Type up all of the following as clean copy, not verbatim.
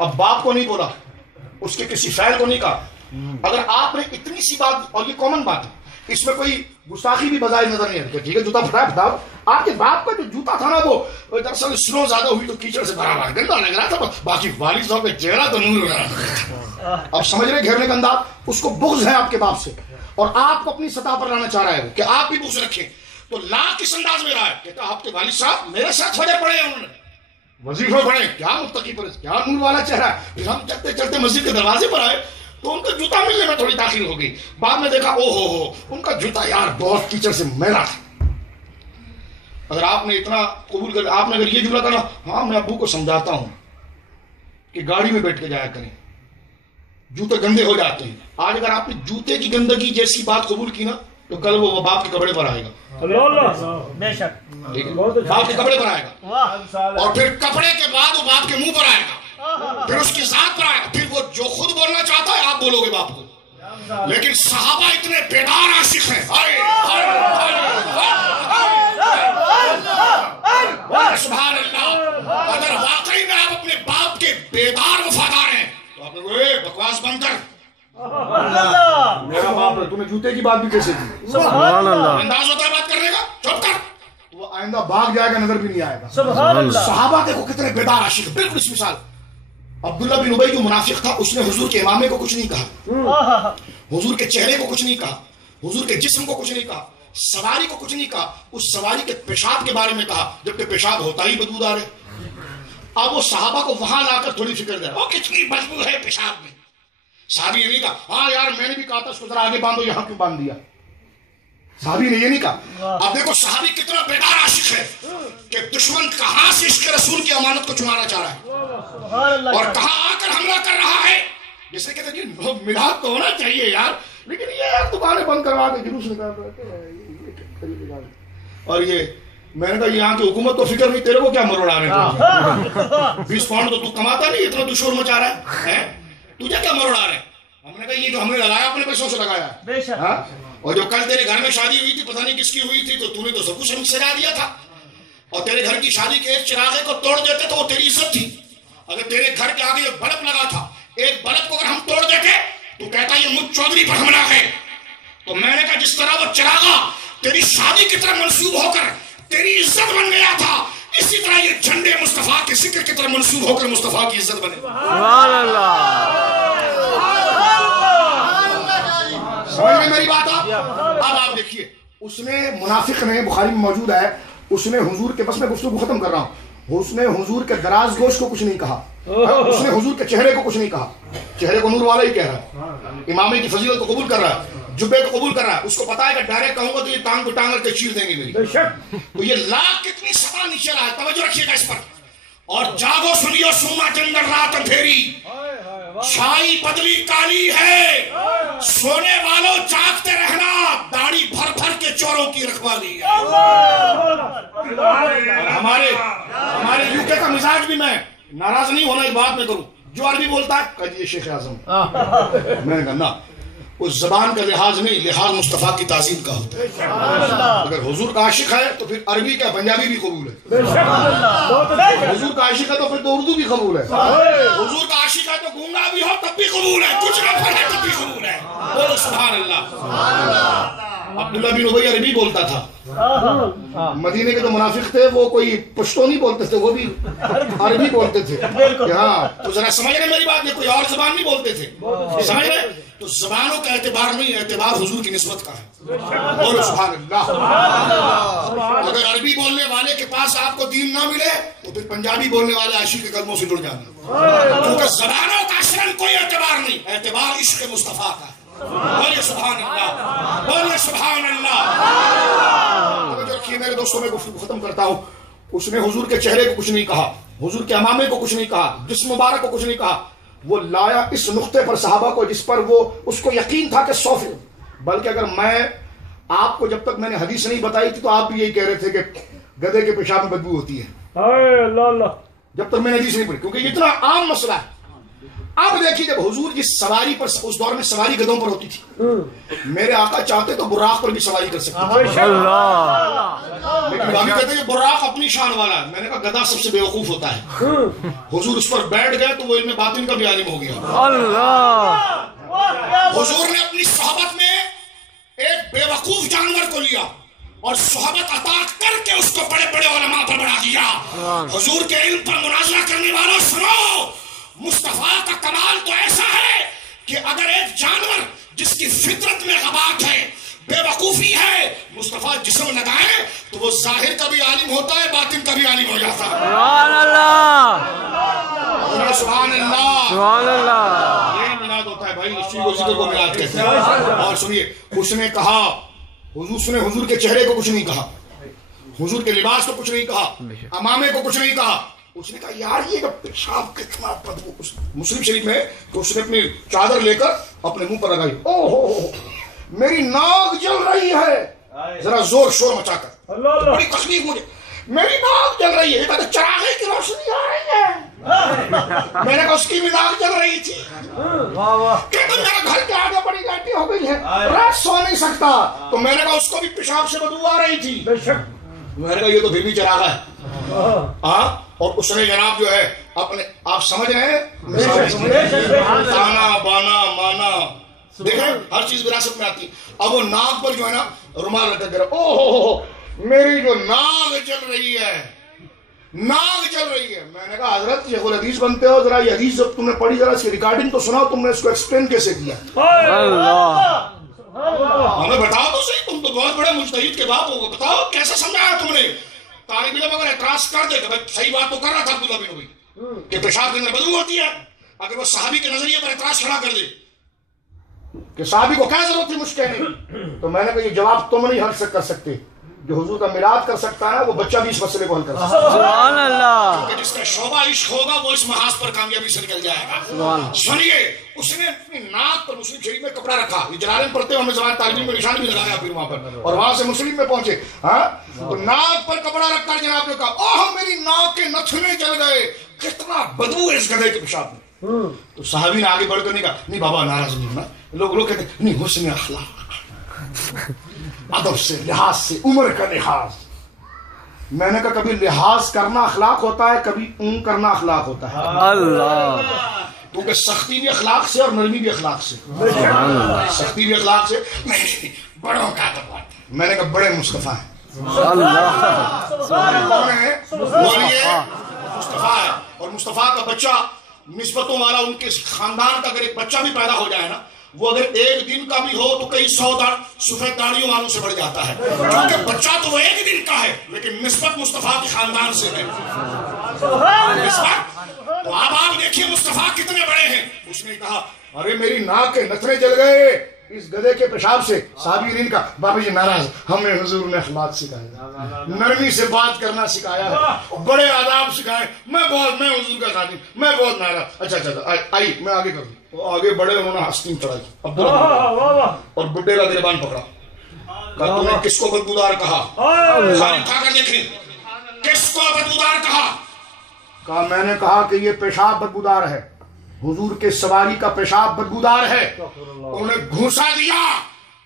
اب باپ کو نہیں بولا، اس کے کسی فعل کو نہیں کہا. اگر آپ نے اتنی سی بات، اور یہ کامن بات ہے، اس میں کوئی گستاخی بھی بظاہر نظر نہیں آتی. ٹھیک ہے جوتا پھٹایا. آپ کے باپ کا جو جوتا تھا نا وہ دراصل سنو زیادہ ہوئی تو کیچڑ سے بھرا ہوا گندا لگ رہا تھا، باقی والد صاحب کا چہرہ تو نور ہو رہا. اب سمجھ رہے گھیرنے کا انداز. اس کو بغض ہے آپ کے باپ سے، اور آپ کو اپنی سطح پر لانا چاہ رہا ہے کہ آپ بھی بغض رکھیں. تو لا کس انداز میں رہا ہے؟ کہتا آپ کے والد صاحب میرے ساتھ فجر پڑے ہیں، انہوں نے وظیفہ پڑھے، کیا متقی پر کیا نور والا چہرہ. پھر ہم چلتے چلتے مسجد کے دروازے پر آئے تو ان کا جوتا ملنے میں تھوڑی تاخیر ہو گئی. بعد میں دیکھا او ہو ان کا جوتا یار بہت کیچڑ سے میلا تھا. اگر آپ نے اتنا قبول کر، آپ نے اگر یہ جملہ کرنا، ہاں میں ابو کو سمجھاتا ہوں کہ گاڑی میں بیٹھ کے جایا کریں، جوتے گندے ہو جاتے ہیں. آج اگر آپ نے جوتے کی گندگی جیسی بات قبول کی نا تو کل وہ باپ کے کپڑے پر آئے گا. بے شک باپ کے کپڑے پر آئے گا، اور پھر کپڑے کے بعد وہ باپ کے منہ پر آئے گا، پھر اس کی ذات پر آئے گا. پھر وہ جو خود بولنا چاہتا ہے آپ بولو گے باپ کو. لیکن صحابہ اتنے بیدار عاشق ہیں. سبحان اللہ. اگر واقعی میں آپ اپنے باپ کے بیدار وفادار ہیں تو آپ نے بکواس بند کر. میرا باپ ہے، تمہیں جوتے کی بات بھی کیسے دی؟ سبحان اللہ. انداز ہوتا ہے بات کرنے کا، چپ کر. وہ آئندہ بھاگ جائے گا، نظر بھی نہیں آئے گا. سبحان اللہ. صحابہ دیکھو کتنے بیدار عاشق. بالکل اس مثال عبداللہ بن ابی جو منافق تھا، اس نے حضور کے امامے کو کچھ نہیں کہا، حضور کے چہرے کو کچھ نہیں کہا، حضور کے جسم کو کچھ نہیں کہا، سواری کو کچھ نہیں کہا. اس سواری کے پیشاب کے بارے میں کہا، جبکہ پیشاب ہوتا ہی بدبودار ہے. اب وہ صحابہ کو وہاں لا کر تھوڑی فکر دے، وہ کتنی بدبو ہے پیشاب میں. صحابی نے نہیں کہا ہاں یار میں نے بھی کہا تھا اس کو ذرا آگے باندھو، یہاں کیوں باندھ دیا. صحابی نے یہ نہیں کہا. اب دیکھو صحابی کتنا بیدار عاشق ہے کہ دشمن کہاں سے عشق رسول کی امانت کو چنانا چاہ رہا ہے اور کہاں آ کر حملہ کر رہا ہے. جیسے کہتے ہیں ملاپ تو ہونا چاہیے یار، لیکن یہ یار دکانیں بند کروا کے جلوس نکال رہے تھے. اور یہ میں نے کہا یہاں کی حکومت تو فکر نہیں، تیرے کو کیا مروڑ آ رہے ہیں؟ 20 پاؤنڈ تو تو کماتا نہیں، اتنا تو شور مچا رہا ہے، تجھے کیا مروڑ آ رہا ہے؟ ہم نے کہا یہ جو ہم نے لگایا اپنے پیسوں سے لگایا ہے. اور جو کل تیرے گھر میں شادی ہوئی تھی پتہ نہیں کس کی ہوئی تھی، تو تو نے تو سب کچھ ہم سجا دیا تھا. اور تیرے گھر کی شادی کے ایک چراغے کو توڑ دیتے تو وہ تیری عزت تھی. اگر تیرے گھر کے آگے ایک بلب لگا تھا، ایک بلب کو اگر ہم توڑ دیتے تو کہتا یہ مجھ چودھری پر حملہ ہے. تو میں نے کہا جس طرح وہ چراغا تیری شادی کی طرح منسوب ہو کر تیری عزت بن گیا تھا، اسی طرح یہ جھنڈے مصطفیٰ کے ذکر کی طرح منسوب ہو کر مصطفیٰ کی عزت بنے. سبحان اللہ. سمجھ گئے میری بات آپ؟ اب آپ دیکھیے اس نے منافق نے، بخاری میں موجود ہے، اس نے حضور کے، بس میں گفتگو ختم کر رہا ہوں، اس نے حضور کے دراز گوش کو کچھ نہیں کہا، اس نے حضور کے چہرے کو کچھ نہیں کہا. چہرے کو نور والا ہی کہہ رہا ہے، امامے کی فضیلت کو قبول کر رہا ہے، جبے کو قبول کر رہا ہے. اس کو پتا ہے کہ ڈائریکٹ کہوں گا تو یہ ٹانگ کو ٹانگ کر کے چیر دیں گے میری. تو یہ لاکھ کتنی سطح نیچے رہا ہے، توجہ رکھیے گا اس پر. اور جاگو سنیو سوما کے اندر رات اندھیری، چھائی بدلی کالی ہے، سونے والوں جاگتے رہنا، داڑھی بھر بھر کے چوروں کی رکھوالی ہے. ہمارے یو کے کا مزاج بھی، میں ناراض نہیں ہونا ایک بات میں کروں، جو عربی بولتا ہے کہا یہ شیخ اعظم. میں نے کہا نا، اس زبان کا لحاظ نہیں، لحاظ مصطفیٰ کی تعظیم کا ہوتا ہے. اگر حضور کا عاشق ہے تو پھر عربی کا پنجابی بھی قبول ہے، حضور کا عاشق ہے تو پھر تو اردو بھی قبول ہے، حضور کا عاشق ہے تو گونگا بھی ہو تب بھی قبول ہے، کچھ نہ پڑھے تب بھی قبول ہے. بولو سبحان اللہ. عبداللہ بن ابی عربی بولتا تھا. مدینے کے جو منافق تھے وہ کوئی پشتو نہیں بولتے تھے، وہ بھی عربی بولتے تھے. ہاں تو ذرا سمجھ رہے میری بات، یہ کوئی اور زبان نہیں بولتے تھے، سمجھ رہے؟ تو زبانوں کا اعتبار نہیں، اعتبار حضور کی نسبت کا ہے. بولو سبحان اللہ. اگر عربی بولنے والے کے پاس آپ کو دین نہ ملے تو پھر پنجابی بولنے والے عاشق کے قدموں سے جڑ جانا، کیونکہ زبانوں کا اصلاً کوئی اعتبار نہیں، اعتبار عشق مصطفیٰ کا ہے. بولے سبحان اللہ، بولے سبحان اللہ. میرے دوستوں میں گفتگو ختم کرتا ہوں. اس نے حضور کے چہرے کو کچھ نہیں کہا، حضور کے امامے کو کچھ نہیں کہا، جسم مبارک کو کچھ نہیں کہا. وہ لایا اس نقطے پر صحابہ کو جس پر وہ اس کو یقین تھا کہ 100%. بلکہ اگر میں آپ کو جب تک میں نے حدیث نہیں بتائی تھی تو آپ بھی یہی کہہ رہے تھے کہ گدھے کے پیشاب میں بدبو ہوتی ہے، جب تک میں نے حدیث نہیں پڑھی، کیونکہ یہ اتنا عام مسئلہ ہے. اب دیکھیے جب حضور جس سواری پر اس دور میں سواری گدھوں پر ہوتی تھی، میرے آقا چاہتے تو براق پر بھی سواری کر سکتے تھے، لیکن ابھی کہتے ہیں براق اپنی شان والا ہے. میں نے کہا گدھا سب سے بے وقوف ہوتا ہے. حضور اس پر بیٹھ گئے تو وہ علم باطن کا بھی عالم ہو گیا. حضور نے اپنی صحبت میں ایک بے وقوف جانور کو لیا اور صحبت عطا کر کے اس کو بڑے بڑے علماء پر بڑھا دیا. حضور کے علم پر مناظرہ کرنے والوں سنو، مصطفیٰ کا کمال تو ایسا ہے کہ اگر ایک جانور جس کی فطرت میں غبات ہے، بے وقوفی ہے، مصطفیٰ جسم لگائے تو وہ ظاہر کا بھی عالم ہوتا ہے، باطن کا بھی عالم ہو جاتا ہے. سبحان اللہ، سبحان اللہ، سبحان اللہ. یہی میلاد ہوتا ہے بھائی، اسی کو ذکر کو میلاد کہتے ہیں. اور سنیے، اس نے کہا، حضور کے چہرے کو کچھ نہیں کہا، حضور کے لباس کو کچھ نہیں کہا، امامے کو کچھ نہیں کہا. اس نے کہا یار یہ پیشاب کتنا بدبو. مسلم شریف میں کہ اس نے اپنی چادر لے کر اپنے منہ پر لگائی. او ہو میری ناک جل رہی ہے، ذرا زور شور مچا کر. بڑی تکلیف مجھے، میری ناک جل رہی ہے. کہتا چراغے کی روشنی آ رہی ہے. میں نے کہا اس کی بھی ناک جل رہی تھی. کہتا میرے گھر کے آگے بڑی گاٹی ہو گئی ہے، رات سو نہیں سکتا. تو میں نے کہا اس کو بھی پیشاب سے بدبو آ رہی تھی. میں نے کہا یہ تو پھر بھی چراغ ہے. اور اس نے جناب جو ہے اپنے، آپ سمجھ رہے ہیں، تانا بانا مانا، دیکھیں ہر چیز وراثت میں آتی ہے. اب وہ ناک پر جو ہے نا رومال لٹک گیا. او ہو میری جو ناک چل رہی ہے، ناک چل رہی ہے. میں نے کہا حضرت شیخ الحدیث بنتے ہو، ذرا یہ حدیث جب تم نے پڑھی ذرا اس کی ریکارڈنگ تو سناؤ، تم نے اس کو ایکسپلین کیسے کیا. ہمیں بتاؤ تو صحیح، تم تو بہت بڑے مجتہد کے باپ ہو، بتاؤ کیسے سمجھایا تم نے. طالب علم اگر اعتراض کر دے کہ بھائی صحیح بات تو کر رہا تھا عبداللہ بن ابی کہ پیشاب کے اندر بدبو ہوتی ہے، اگر وہ صحابی کے نظریے پر اعتراض کھڑا کر دے کہ صحابی کو کیا ضرورت تھی مجھ کہنے، تو میں نے کہا یہ جواب تم نہیں حل کر سکتے. جو حضور کا میلاد کر سکتا ہے وہ بچہ بھی اس مسئلے کو حل کر سکتا ہے. سبحان اللہ. کیونکہ جس کا شعبہ عشق ہوگا وہ اس محاذ پر کامیابی سے نکل جائے گا. سنیے، اس نے اپنی ناک پر مسلم شریف میں کپڑا رکھا. یہ جلالین پڑھتے ہوئے ہمیں زبان تعلیم میں نشان بھی لگایا پھر وہاں پر، اور وہاں سے مسلم میں پہنچے. تو ناک پر کپڑا رکھ کر جناب نے کہا اوہ میری ناک کے نتھنے جل گئے، کتنا بدبو ہے اس گدھے کے پیشاب میں. تو صحابی نے آگے بڑھ کر نہیں کہا نہیں بابا ناراض نہیں ہونا. لوگ کہتے ہیں نہیں حسن اخلاق، ادب سے، لحاظ سے، عمر کا لحاظ. میں نے کہا کبھی لحاظ کرنا اخلاق ہوتا ہے، کبھی اون کرنا اخلاق ہوتا ہے. اللہ، کیونکہ سختی بھی اخلاق سے اور نرمی بھی اخلاق سے. سختی بھی اخلاق سے، نہیں بڑوں کا ادب. میں نے کہا بڑے مصطفیٰ ہیں. مصطفیٰ ہے، اور مصطفیٰ کا بچہ نسبتوں والا، ان کے خاندان کا اگر ایک بچہ بھی پیدا ہو جائے نا، وہ اگر ایک دن کا بھی ہو تو کئی 100 سفید داڑیوں والوں سے بڑھ جاتا ہے. کیونکہ بچہ تو وہ ایک دن کا ہے لیکن نسبت مصطفیٰ کے خاندان سے ہے. نسبت تو اب آپ دیکھیے مصطفیٰ کتنے بڑے ہیں. اس نے کہا ارے میری ناک کے نتنے جل گئے اس گدھے کے پیشاب سے. صحابی کا بابا جی ناراض، ہمیں حضور نے اخلاق سکھایا، نرمی سے بات کرنا سکھایا ہے، بڑے آداب سکھائے. میں حضور کا خادم، میں بہت ناراض. اچھا آئی میں آگے کروں. وہ آگے بڑے، انہوں نے ہستین چڑھائی اور بڈھے کا گریبان پکڑا. کہا تم نے کس کو بدبودار کہا؟ خالی کھا کر دیکھیں کس کو بدبودار کہا. کہا میں نے کہا کہ یہ پیشاب بدبودار ہے، حضور کے سواری کا پیشاب بدبودار ہے. انہوں نے گھوسا دیا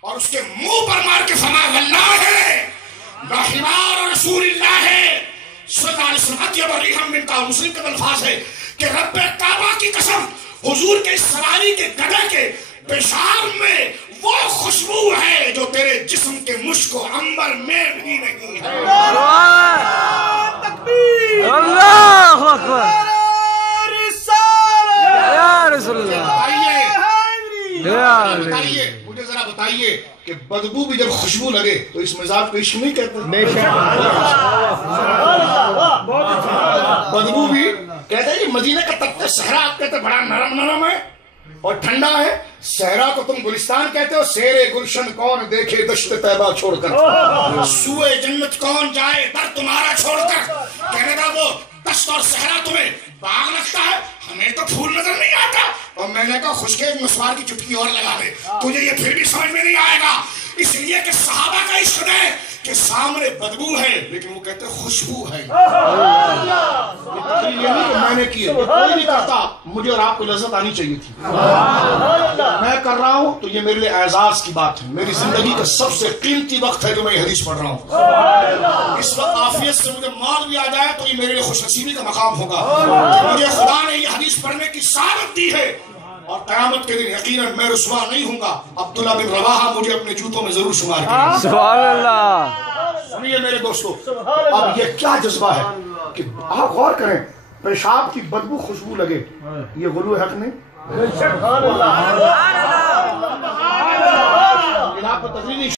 اور اس کے منہ پر مار کے فرمایا واللہ ہے لا حمار رسول اللہ ہے صلی اللہ علیہ وسلم اطیب ریحا من کا. مسلم کے الفاظ ہے کہ رب کعبہ کی قسم، حضور کے سواری کے گدھے کے پیشاب میں وہ خوشبو ہے جو تیرے جسم کے مشک و عنبر میں بھی نہیں ہے. اللہ اکبر یا رسول اللہ. بتائیے مجھے ذرا بتائیے کہ بدبو بھی جب خوشبو لگے تو اس مزاج کو عشق نہیں کہتے؟ بدبو بھی کہتے ہیں مدینہ کا تخت صحرا آپ کہتے بڑا نرم نرم ہے اور ٹھنڈا ہے. صحرا کو تم گلستان کہتے ہو. سیرے گلشن کون دیکھے دشت طیبہ چھوڑ کر، سوئے جنت کون جائے در تمہارا چھوڑ کر. کہنے کا وہ دشت اور صحرا تمہیں باغ لگتا ہے، ہمیں تو پھول نظر نہیں آتا. اور میں نے کہا خشکے مسوار کی چٹکی اور لگا دے، تجھے یہ پھر بھی سمجھ میں نہیں آئے گا. اس لیے کہ صحابہ کا عشق ہے کہ سامنے بدبو ہے لیکن وہ کہتے ہیں خوشبو ہے. یہ نہیں کہ میں نے کی ہے, کوئی نہیں کرتا, مجھے اور آپ کو لذت آنی چاہیے تھی. میں کر رہا ہوں تو یہ میرے لیے اعزاز کی بات ہے. میری زندگی کا سب سے قیمتی وقت ہے جو میں یہ حدیث پڑھ رہا ہوں. اس وقت عافیت سے مجھے موت بھی آ جائے تو یہ میرے لیے خوش نصیبی کا مقام ہوگا. مجھے خدا نے یہ حدیث پڑھنے کی سعادت دی ہے اور قیامت کے دن یقیناً میں رسوا نہیں ہوں گا. عبداللہ بن رواحہ مجھے اپنے جوتوں میں ضرور شمار کریں. سبحان اللہ. سنیے میرے دوستو, اب یہ کیا جذبہ ہے کہ آپ غور کریں, پیشاب کی بدبو خوشبو لگے, یہ غلو حق نہیں؟ آپ کو تقریر نہیں